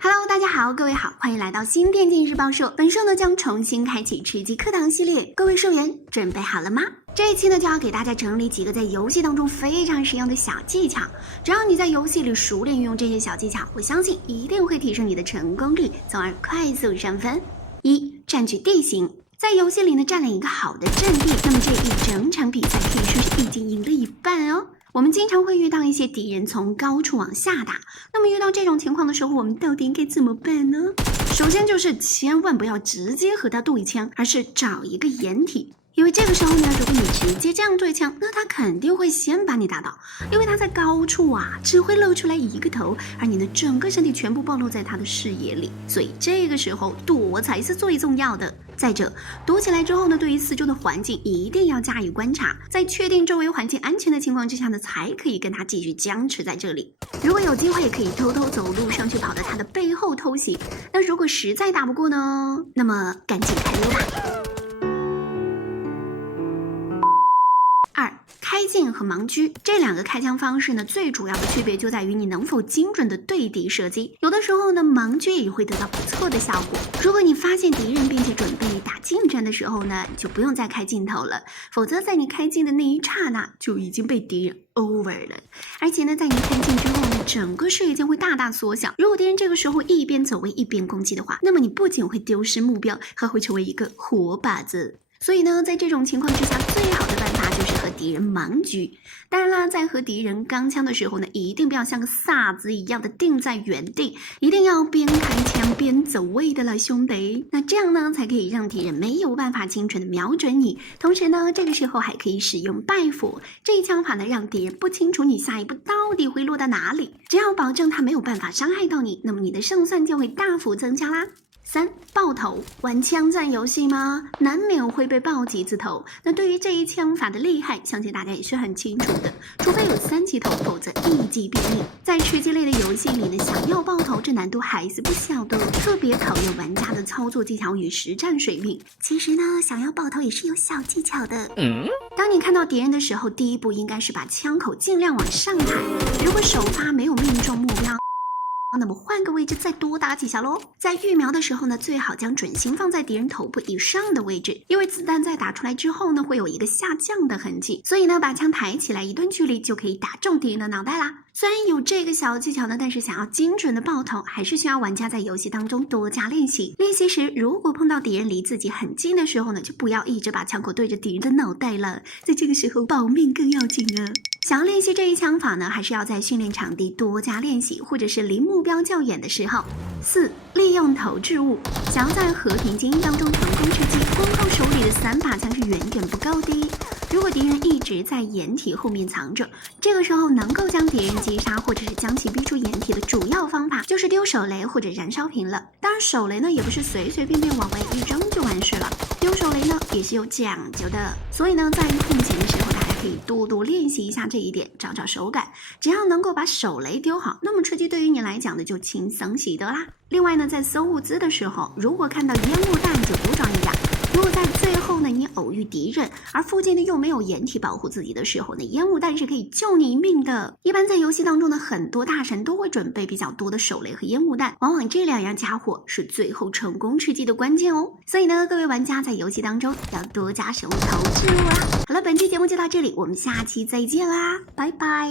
Hello， 大家好，各位好，欢迎来到新电竞日报社。本社呢将重新开启吃鸡课堂系列，各位社员准备好了吗？这一期呢就要给大家整理几个在游戏当中非常实用的小技巧，只要你在游戏里熟练运用这些小技巧，我相信一定会提升你的成功率，从而快速上分。一、占据地形。在游戏里呢，占领一个好的阵地，那么这一整场比赛可以说是已经赢了一半哦。我们经常会遇到一些敌人从高处往下打，那么遇到这种情况的时候，我们到底应该怎么办呢？首先就是千万不要直接和他对枪，而是找一个掩体。因为这个时候呢，如果你直接这样对枪，那他肯定会先把你打倒，因为他在高处啊，只会露出来一个头，而你的整个身体全部暴露在他的视野里，所以这个时候躲才是最重要的。再者，躲起来之后呢，对于四周的环境一定要加以观察，在确定周围环境安全的情况之下呢，才可以跟他继续僵持在这里。如果有机会，也可以偷偷走路上去，跑到他的背后偷袭。那如果实在打不过呢，那么赶紧开溜吧。二、开镜和盲狙这两个开枪方式呢，最主要的区别就在于你能否精准的对敌射击。有的时候呢，盲狙也会得到不错的效果。如果你发现敌人并且准备打近战的时候呢，就不用再开镜头了，否则在你开镜的那一刹那就已经被敌人 over 了。而且呢，在你开镜之后呢，整个视野将会大大缩小。如果敌人这个时候一边走位一边攻击的话，那么你不仅会丢失目标，还会成为一个活靶子。所以呢，在这种情况之下，最好的办法就是和敌人盲狙。当然啦，在和敌人刚枪的时候呢，一定不要像个傻子一样的定在原地，一定要边开枪边走位的了，兄弟。那这样呢，才可以让敌人没有办法精准的瞄准你。同时呢，这个时候还可以使用拜佛这一枪法呢，让敌人不清楚你下一步到底会落到哪里。只要保证他没有办法伤害到你，那么你的胜算就会大幅增加啦。三、爆头。玩枪战游戏吗？难免会被爆几次头。那对于这一枪法的厉害，相信大家也是很清楚的。除非有3级头，否则一击毙命。在吃鸡类的游戏里呢，想要爆头，这难度还是不小的，特别考验玩家的操作技巧与实战水平。其实呢，想要爆头也是有小技巧的。当你看到敌人的时候，第一步应该是把枪口尽量往上抬。如果首发没有命中目标，那么换个位置再多打几下咯。在预瞄的时候呢，最好将准心放在敌人头部以上的位置，因为子弹在打出来之后呢，会有一个下降的痕迹，所以呢，把枪抬起来一段距离就可以打中敌人的脑袋啦。虽然有这个小技巧呢，但是想要精准的爆头，还是需要玩家在游戏当中多加练习。练习时，如果碰到敌人离自己很近的时候呢，就不要一直把枪口对着敌人的脑袋了，在这个时候保命更要紧啊。想要练习这一枪法呢，还是要在训练场地多加练习，或者是离目标较远的时候。4、利用投掷物。想要在和平精英当中成功吃鸡，光靠手里的3把枪是远远不够的。如果敌人一直在掩体后面藏着，这个时候能够将敌人击杀或者是将其逼出掩体的主要方法就是丢手雷或者燃烧瓶了。当然手雷呢也不是随随便便往外一扔就完事了，丢手雷呢也是有讲究的。所以呢，在空闲的时候大家可以多多练习一下这一点，找找手感。只要能够把手雷丢好，那么吃鸡对于你来讲呢就轻松喜得啦。另外呢，在搜物资的时候，如果看到烟雾弹就多装一点。如果在最后呢，你偶遇敌人，而附近呢又没有掩体保护自己的时候呢，烟雾弹是可以救你一命的。一般在游戏当中呢，很多大神都会准备比较多的手雷和烟雾弹，往往这2样家伙是最后成功吃鸡的关键哦。所以呢，各位玩家在游戏当中要多加使用投掷物啦。好了，本期节目就到这里，我们下期再见啦，拜拜。